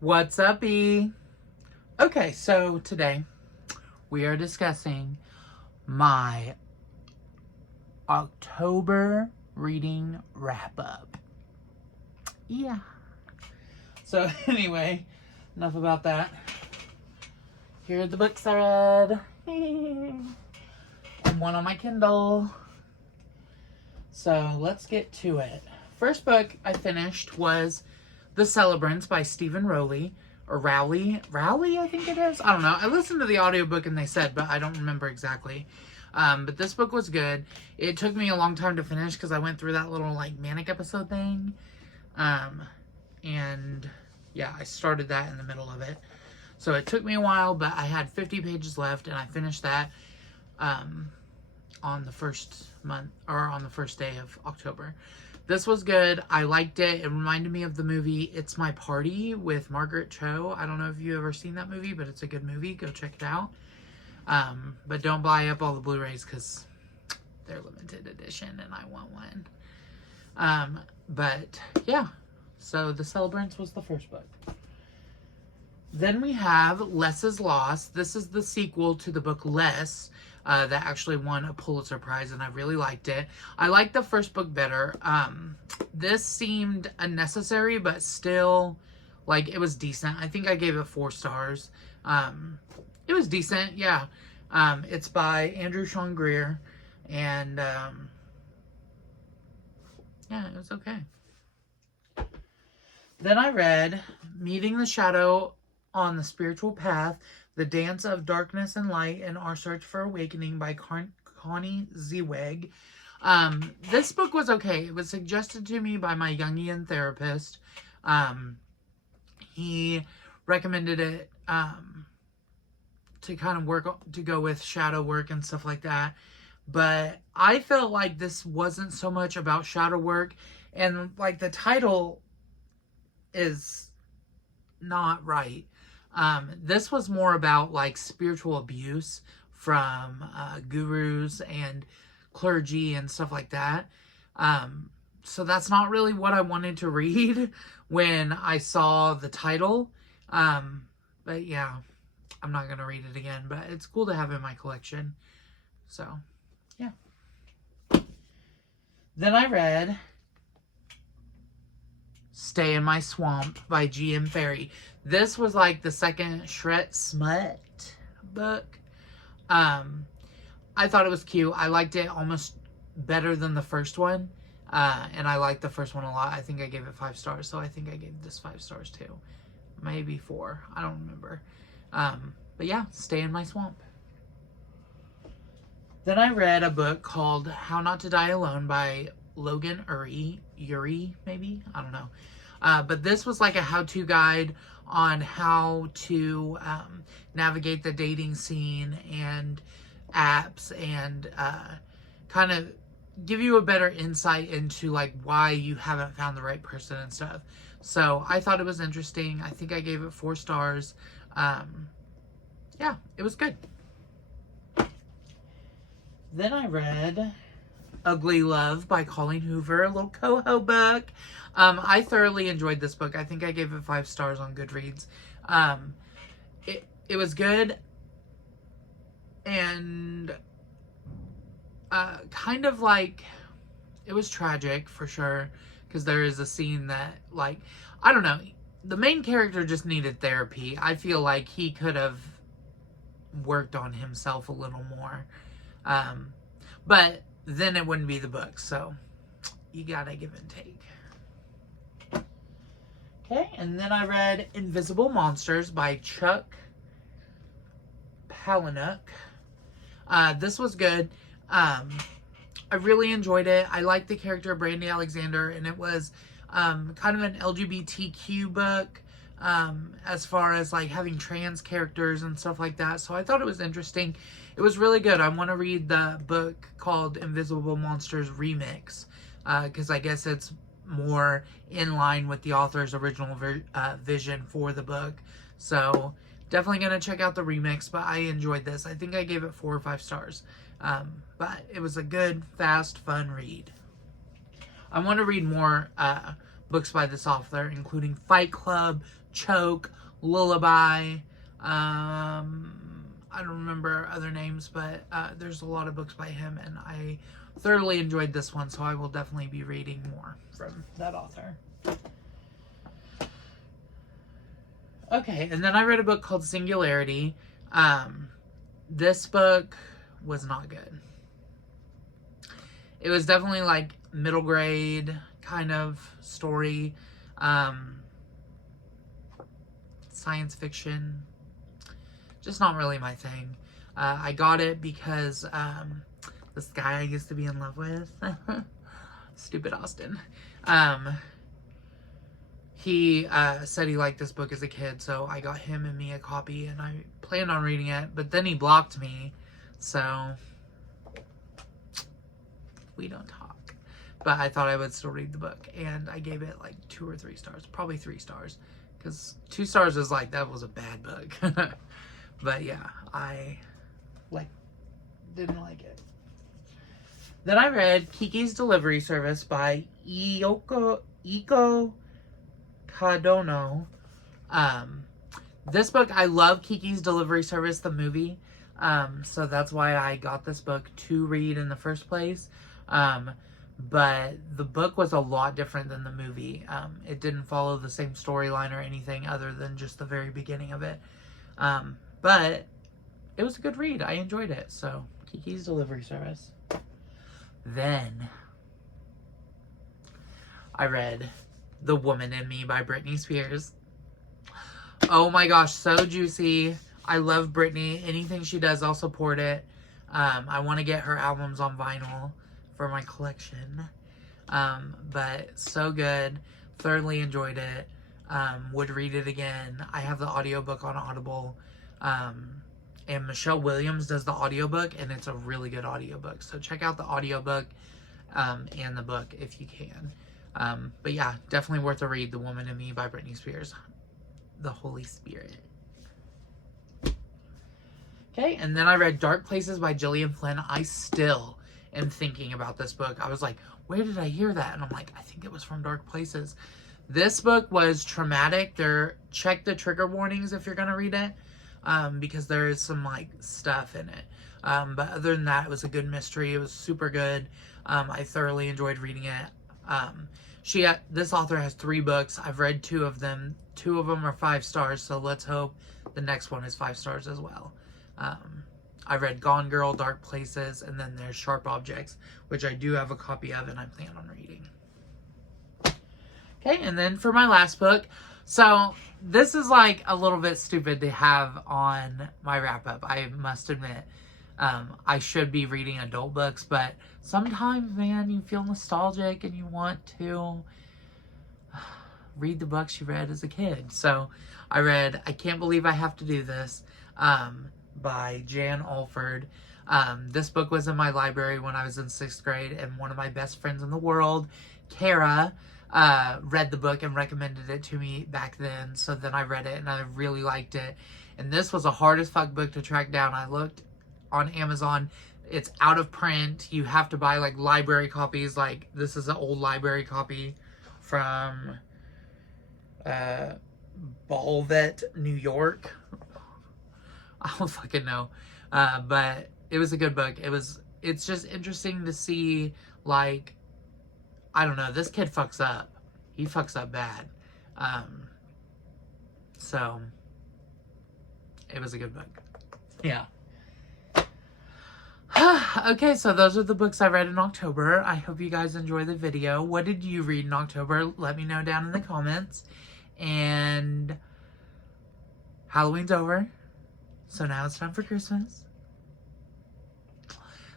What's up, E? Okay, so today we are discussing my October reading wrap-up. Yeah. So anyway, enough about that. Here are the books I read. And one on my Kindle. So let's get to it. First book I finished was The Celebrants by Stephen Rowley. Or Rowley, I think it is. I don't know. I listened to the audiobook and they said, but I don't remember exactly. But this book was good. It took me a long time to finish because I went through that little like manic episode thing. And yeah, I started that in the middle of it. So it took me a while, but I had 50 pages left and I finished that on the first day of October. This was good. I liked it. It reminded me of the movie It's My Party with Margaret Cho. I don't know if you've ever seen that movie, but it's a good movie. Go check it out. But don't buy up all the Blu-rays because they're limited edition and I want one. But yeah, so The Celebrants was the first book. Then we have Less is Lost. This is the sequel to the book Less. That actually won a Pulitzer Prize, and I really liked it. I liked the first book better. This seemed unnecessary, but still, like, it was decent. I think I gave it 4 stars. It was decent, yeah. It's by Andrew Sean Greer, and, yeah, it was okay. Then I read Meeting the Shadow on the Spiritual Path, The Dance of Darkness and Light, and Our Search for Awakening by Connie Zeweg. This book was okay. It was suggested to me by my Jungian therapist. He recommended it to kind of go with shadow work and stuff like that. But I felt like this wasn't so much about shadow work, and like the title is not right. This was more about like spiritual abuse from gurus and clergy and stuff like that. So that's not really what I wanted to read when I saw the title. But yeah, I'm not going to read it again, but it's cool to have in my collection. So, yeah. Then I read Stay in My Swamp by G.M. Ferry. This was like the second Shret Smut book. I thought it was cute. I liked it almost better than the first one. And I liked the first one a lot. I think I gave it 5 stars. So I think I gave this 5 stars too. Maybe 4. I don't remember. But yeah, Stay in My Swamp. Then I read a book called How Not to Die Alone by Logan Uri, maybe? I don't know. But this was like a how-to guide on how to navigate the dating scene and apps and kind of give you a better insight into like why you haven't found the right person and stuff. So I thought it was interesting. I think I gave it 4 stars. Yeah, it was good. Then I read Ugly Love by Colleen Hoover, a little coho book. I thoroughly enjoyed this book. I think I gave it 5 stars on Goodreads. It was good and kind of like, it was tragic for sure, because there is a scene that, like, I don't know, the main character just needed therapy. I feel like he could have worked on himself a little more. But then it wouldn't be the book, so you gotta give and take. Okay, and then I read Invisible Monsters by Chuck Palahniuk. This was good. I really enjoyed it. I liked the character of Brandy Alexander, and it was kind of an LGBTQ book as far as like having trans characters and stuff like that. So I thought it was interesting. It was really good. I want to read the book called Invisible Monsters Remix because I guess it's more in line with the author's original vision for the book. So definitely going to check out the remix, but I enjoyed this. I think I gave it 4 or 5 stars. But it was a good, fast, fun read. I want to read more books by this author, including Fight Club, Choke, Lullaby. I don't remember other names, but there's a lot of books by him, and I thoroughly enjoyed this one, so I will definitely be reading more from that author. Okay, and then I read a book called Singularity. This book was not good. It was definitely like middle grade kind of story. Science fiction. Just not really my thing. I got it because this guy I used to be in love with, stupid Austin, he said he liked this book as a kid, so I got him and me a copy, and I planned on reading it, but then he blocked me, so we don't talk. But I thought I would still read the book, and I gave it like 2 or 3 stars, probably 3 stars, because 2 stars is like, that was a bad book. But yeah, I didn't like it. Then I read Kiki's Delivery Service by Iko Kadono. This book, I love Kiki's Delivery Service, the movie. So that's why I got this book to read in the first place. But the book was a lot different than the movie. It didn't follow the same storyline or anything other than just the very beginning of it. But it was a good read. I enjoyed it. So, Kiki's Delivery Service. Then I read The Woman in Me by Britney Spears. Oh my gosh, so juicy. I love Britney. Anything she does, I'll support it. I want to get her albums on vinyl for my collection. But so good. Thoroughly enjoyed it. Would read it again. I have the audiobook on Audible. And Michelle Williams does the audiobook, and it's a really good audiobook. So check out the audiobook and the book if you can. But yeah, definitely worth a read. The Woman in Me by Britney Spears. The Holy Spirit. Okay, and then I read Dark Places by Gillian Flynn. I still am thinking about this book. I was like, where did I hear that? And I'm like, I think it was from Dark Places. This book was traumatic. Check the trigger warnings if you're going to read it. Because there is some like stuff in it. But other than that, it was a good mystery. It was super good. I thoroughly enjoyed reading it. This author has 3 books. I've read 2 of them. 2 of them are 5 stars. So let's hope the next one is 5 stars as well. I read Gone Girl, Dark Places, and then there's Sharp Objects, which I do have a copy of and I plan on reading. Okay, and then for my last book. So, this is like a little bit stupid to have on my wrap-up, I must admit. I should be reading adult books, but sometimes, man, you feel nostalgic and you want to read the books you read as a kid. So, I read I Can't Believe I Have to Do This by Jan Alford. This book was in my library when I was in 6th grade, and one of my best friends in the world, Kara, read the book and recommended it to me back then. So then I read it and I really liked it. And this was a hard as fuck book to track down. I looked on Amazon. It's out of print. You have to buy like library copies. Like this is an old library copy from Bolvet, New York. I don't fucking know. But it was a good book. It's just interesting to see, like, I don't know, this kid fucks up. He fucks up bad. So, it was a good book. Yeah. Okay, so those are the books I read in October. I hope you guys enjoy the video. What did you read in October? Let me know down in the comments. And Halloween's over. So now it's time for Christmas.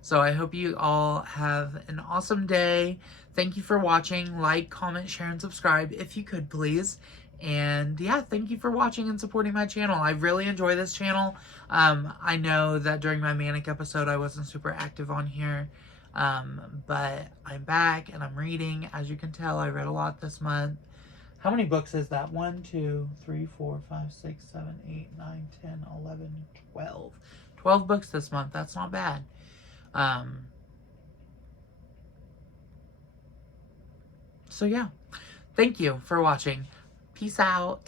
So I hope you all have an awesome day. Thank you for watching. Like, comment, share, and subscribe if you could, please. And yeah, thank you for watching and supporting my channel. I really enjoy this channel. I know that during my manic episode, I wasn't super active on here. But I'm back and I'm reading. As you can tell, I read a lot this month. How many books is that? 1, 2, 3, 4, 5, 6, 7, 8, 9, 10, 11, 12. 12 books this month. That's not bad. So yeah. thank you for watching. Peace out.